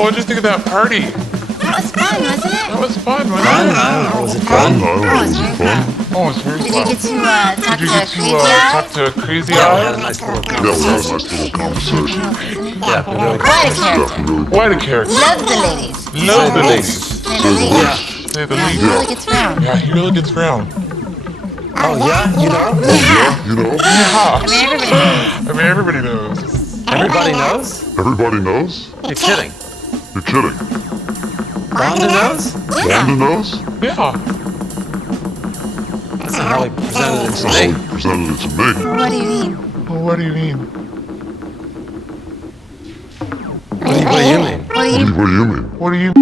Oh, what did you think of that party? That was fun, wasn't it? That was fun, wasn't it? Was it fun? Oh, it was very fun. Oh, it was very Did fun. you get to talk Did you to get Crazy to Eye? talk to Crazy Yeah, we Eye? had a nice little Yeah, we had a conversation. nice little conversation. Yeah, we really Quite a character. What a character. Love the ladies. Love the ladies. Say the least. Yeah. Say the Yeah, he least. really gets around. Yeah, he really gets around. Oh, yeah? You know? Yeah, you know? Yeah. I mean, everybody I mean, everybody knows. Everybody knows? Everybody knows? You're kidding. You're kidding. Wanda knows? Wanda knows? Yeah. That's not how he presented it That's to how he me. presented it to me. What do you mean? Well, what do you mean? What do you mean? What do you What do you mean? What do you?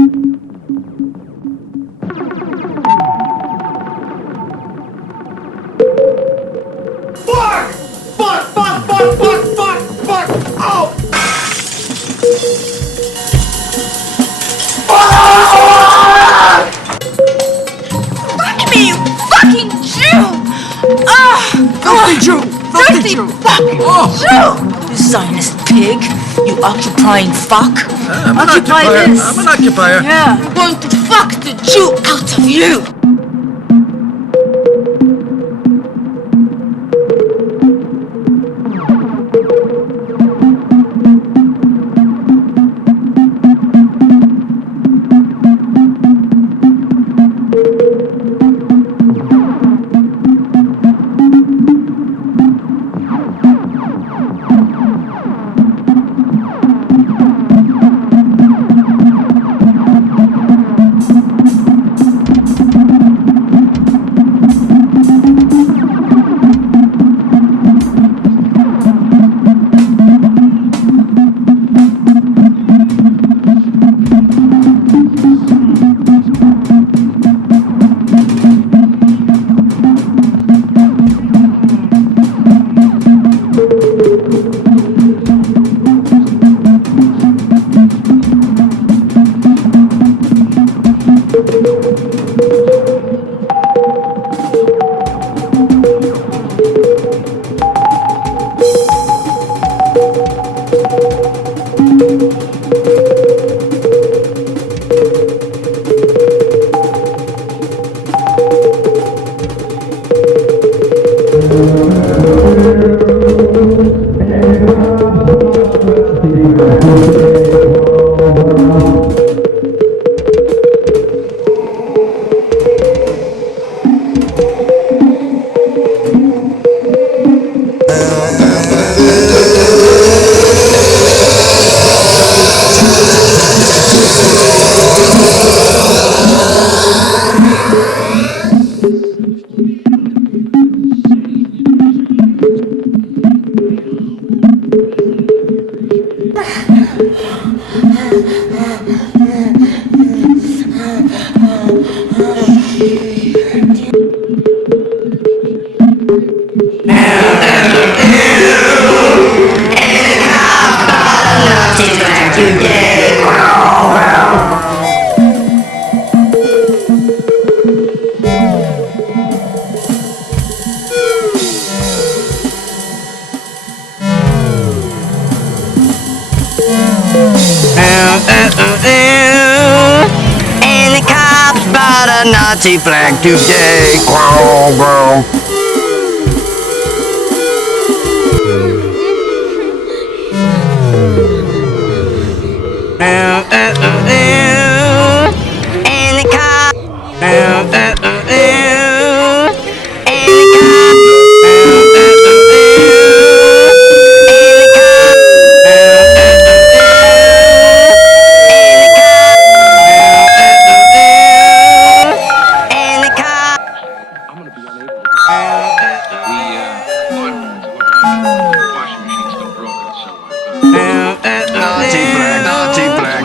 Fuck me, you fucking Jew! Filthy Jew! Filthy fucking Jew! You Zionist pig! You occupying fuck! Occupy this! I'm an occupier. Yeah, I'm going to fuck the Jew out of you! And the cops brought a Nazi flag today. And the cop. And the cop. Nazi flag.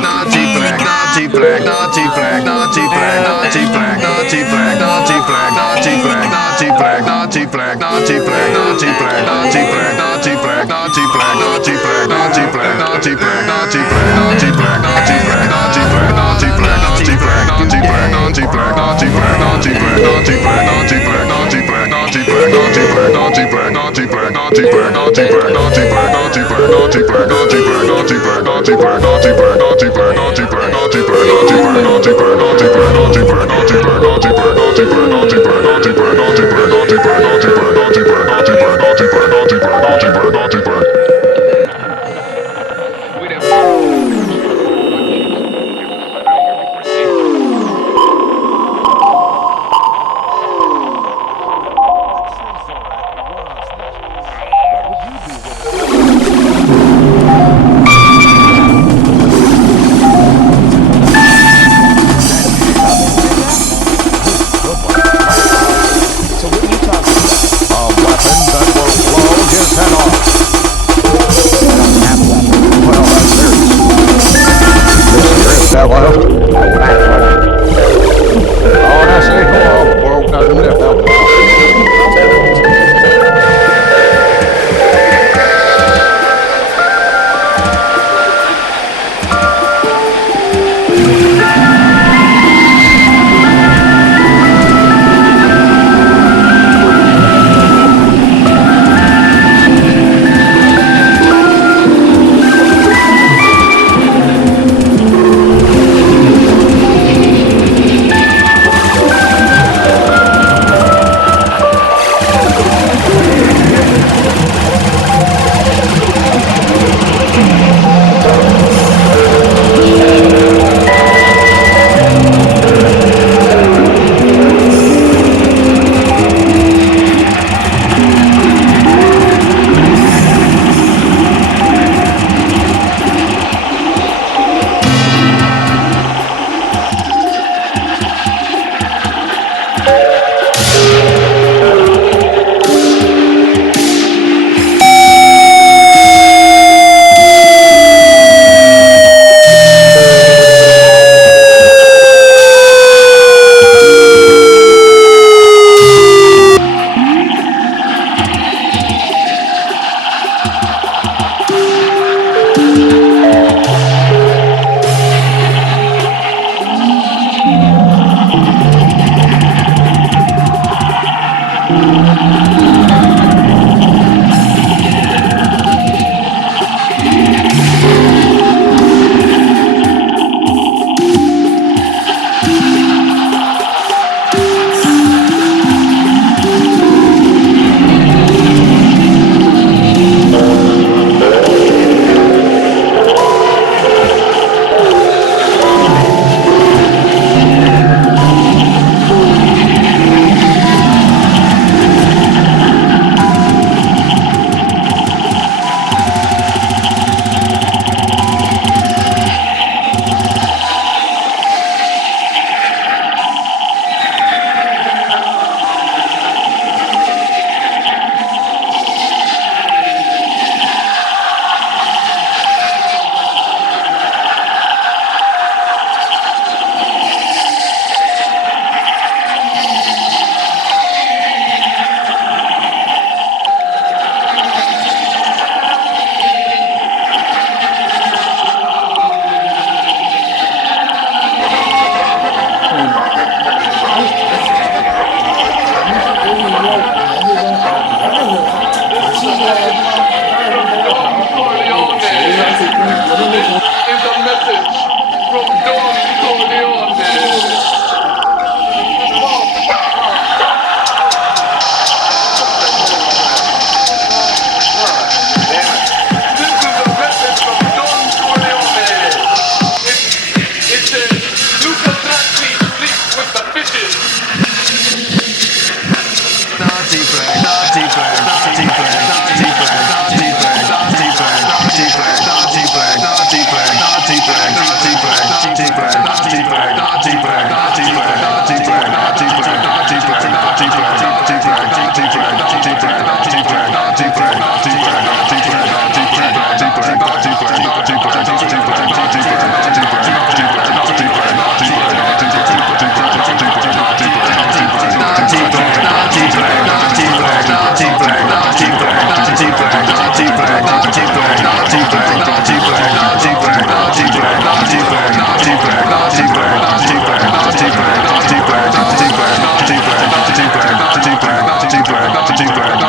Deeper.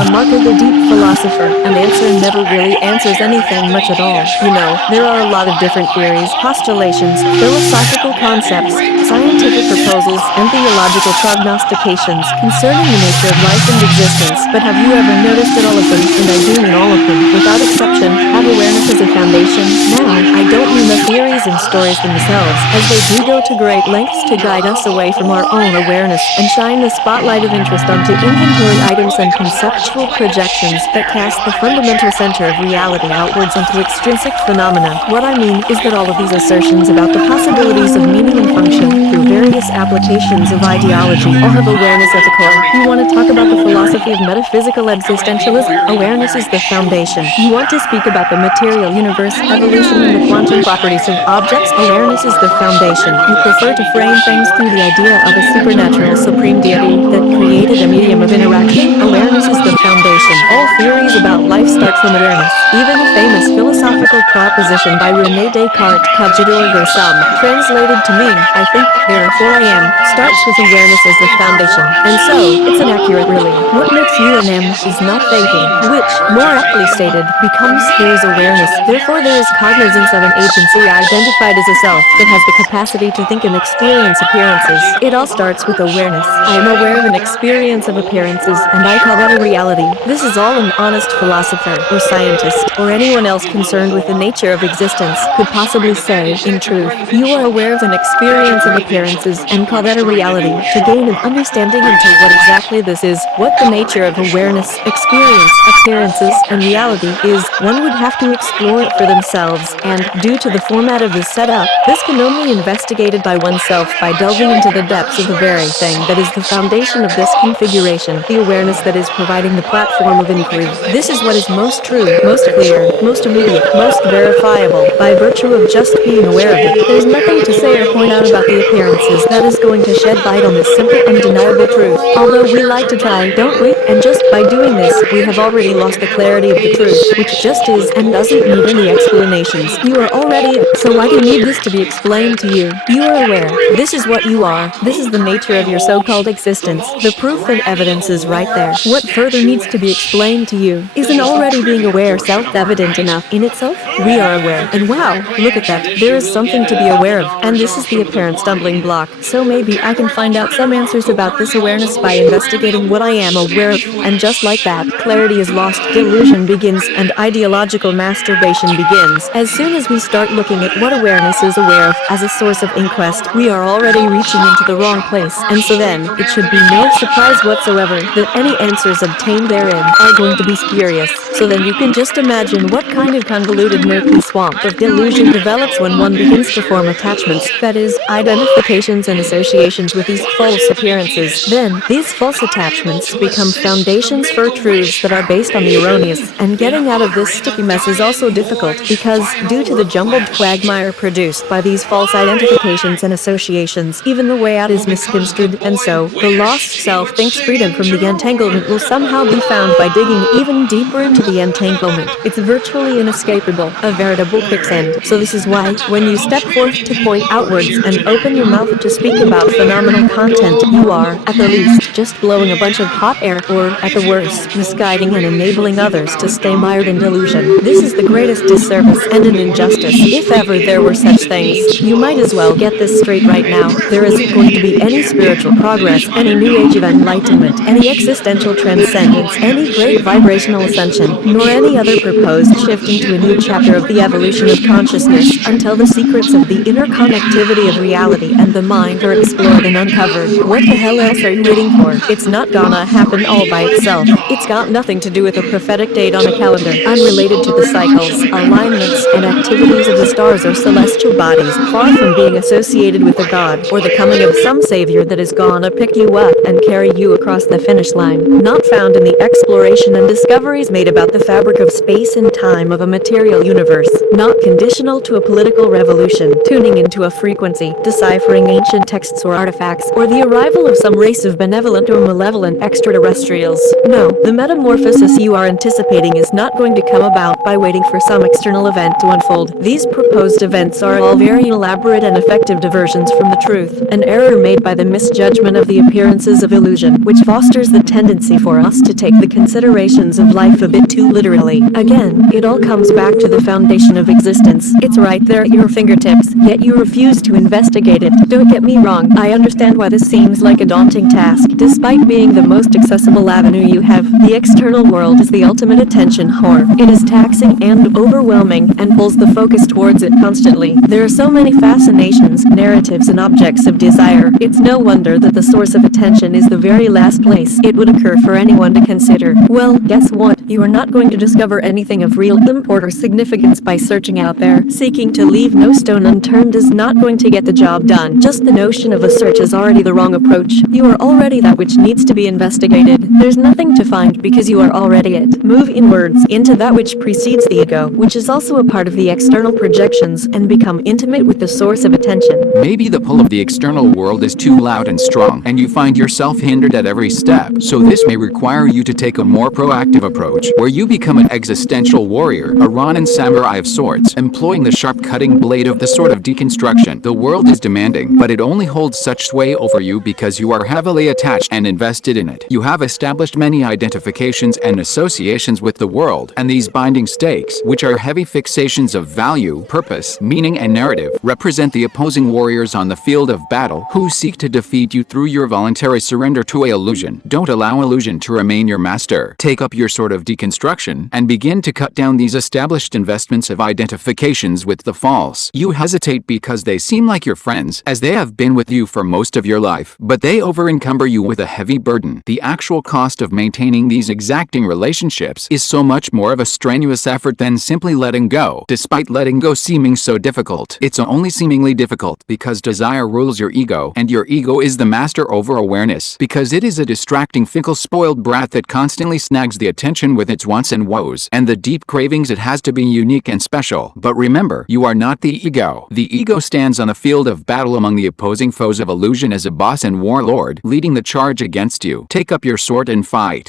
a markedly deep philosopher, an answer never really answers anything much at all. You know, there are a lot of different theories, postulations, philosophical concepts, scientific proposals, and theological prognostications concerning the nature of life and existence. But have you ever noticed that all of them, and I do mean all of them, without exception, have awareness as a foundation? Now, I don't mean the theories and stories themselves, as they do go to great lengths to guide us away from our own awareness and shine the spotlight of interest onto inventory items and conceptual projections that cast the fundamental center of reality outwards onto extrinsic phenomena. What I mean is that all of these assertions about the possibilities of meaning and function through various applications of ideology all have awareness at the core. You want to talk about the philosophy of metaphysical existentialism? Awareness is the foundation. You want to speak about the material universe, evolution, and the quantum properties of objects? Awareness is the foundation. You prefer to frame things through the idea of a supernatural supreme deity that created a medium of interaction? Awareness is the foundation. All theories about life start from awareness. Even the famous philosophical proposition by René Descartes, cogito ergo sum, translated to mean, I think, therefore I am, starts with awareness as the foundation. And so, it's inaccurate really. What makes you an M is not thinking, which, more aptly stated, becomes there is awareness. Therefore there is cognizance of an agency identified as a self that has the capacity to think and experience appearances. It all starts with awareness. I am aware of an experience of appearances, and I call that a reality. This is all an honest philosopher, or scientist, or anyone else concerned with the nature of existence could possibly say. In truth, you are aware of an experience of appearances and call that a reality. To gain an understanding into what exactly this is, what the nature of awareness, experience, appearances, and reality is, one would have to explore it for themselves, and, due to the format of the setup, this can only be investigated by oneself by delving into the depths of the very thing that is the foundation of this configuration, the awareness that is providing the platform of inquiry. This is what is most true, most clear, most immediate, most verifiable, by virtue of just being aware of it. There's nothing to say or point out about the appearances that is going to shed light on this simple, undeniable truth. Although we like to try, don't we? And just by doing this, we have already lost the clarity of the truth, which just is and doesn't need any explanations. You are already it, so why do you need this to be explained to you? You are aware. This is what you are. This is the nature of your so-called existence. The proof and evidence is right there. What further needs to be explained to you? Isn't already being aware self-evident enough in itself? We are aware. And wow, look at that. There is something to be aware of. And this is the apparent stumbling block. So maybe I can find out some answers about this awareness by investigating what I am aware of. And just like that, clarity is lost, delusion begins, and ideological masturbation begins. As soon as we start looking at what awareness is aware of as a source of inquest, we are already reaching into the wrong place. And so then, it should be no surprise whatsoever that any answers obtained therein are going to be spurious. So then you can just imagine what kind of convoluted murky swamp of delusion develops when one begins to form attachments, that is, identifications and associations with these false appearances. Then, these false attachments become foundations for truths that are based on the erroneous, and getting out of this sticky mess is also difficult because, due to the jumbled quagmire produced by these false identifications and associations, even the way out is misconstrued, and so, the lost self thinks freedom from the entanglement will somehow be found by digging even deeper into the entanglement. It's virtually inescapable, a veritable quicksand. So this is why, when you step forth to point outwards and open your mouth to speak about phenomenal content, you are, at the least, just blowing a bunch of hot air, or, at the worst, misguiding and enabling others to stay mired in delusion. This is the greatest disservice and an injustice, if ever there were such things. You might as well get this straight right now. There isn't going to be any spiritual progress, any new age of enlightenment, any existential transcendence, any great vibrational ascension, nor any other proposed shift into a new chapter of the evolution of consciousness until the secrets of the interconnectivity of reality and the mind are explored and uncovered. What the hell else are you waiting for? It's not gonna happen all by itself. It's got nothing to do with a prophetic date on a calendar, unrelated to the cycles, alignments, and activities of the stars or celestial bodies, far from being associated with a god, or the coming of some savior that is gonna pick you up and carry you across the finish line. Not found in the exploration and discoveries made about the fabric of space and time of a material universe. universe, not conditional to a political revolution, tuning into a frequency, deciphering ancient texts or artifacts, or the arrival of some race of benevolent or malevolent extraterrestrials. No, the metamorphosis you are anticipating is not going to come about by waiting for some external event to unfold. These proposed events are all very elaborate and effective diversions from the truth, an error made by the misjudgment of the appearances of illusion, which fosters the tendency for us to take the considerations of life a bit too literally. Again, it all comes back to the foundation of existence. It's right there at your fingertips, yet you refuse to investigate it. Don't get me wrong, I understand why this seems like a daunting task. Despite being the most accessible avenue you have, the external world is the ultimate attention whore. It is taxing and overwhelming, and pulls the focus towards it constantly. There are so many fascinations, narratives, and objects of desire. It's no wonder that the source of attention is the very last place it would occur for anyone to consider. Well, guess what? You are not going to discover anything of real import or significance by searching out there. Seeking to leave no stone unturned is not going to get the job done. Just the notion of a search is already the wrong approach. You are already that which needs to be investigated. There's nothing to find because you are already it. Move inwards into that which precedes the ego, which is also a part of the external projections, and become intimate with the source of attention. Maybe the pull of the external world is too loud and strong, and you find yourself hindered at every step. So this may require you to take a more proactive approach, where you become an existential warrior, a Ronin samurai of sorts, employing the sharp cutting blade of the sword of deconstruction. The world is demanding, but it only holds such sway over you because you are heavily attached and invested in it. You have established many identifications and associations with the world, and these binding stakes, which are heavy fixations of value, purpose, meaning, and narrative, represent the opposing warriors on the field of battle who seek to defeat you through your voluntary surrender to a illusion. Don't allow illusion to remain your master. Take up your sword of deconstruction and begin to cut down these established investments of identifications with the false. You hesitate because they seem like your friends, as they have been with you for most of your life, but they over-encumber you with a heavy burden. The actual cost of maintaining these exacting relationships is so much more of a strenuous effort than simply letting go. Despite letting go seeming so difficult, it's only seemingly difficult because desire rules your ego, and your ego is the master over awareness, because it is a distracting, fickle, spoiled brat that constantly snags the attention with its wants and woes, and the deep cravings it has to be unique and special. But remember, you are not the ego. The ego stands on the field of battle among the opposing foes of illusion as a boss and warlord, leading the charge against you. Take up your sword and fight.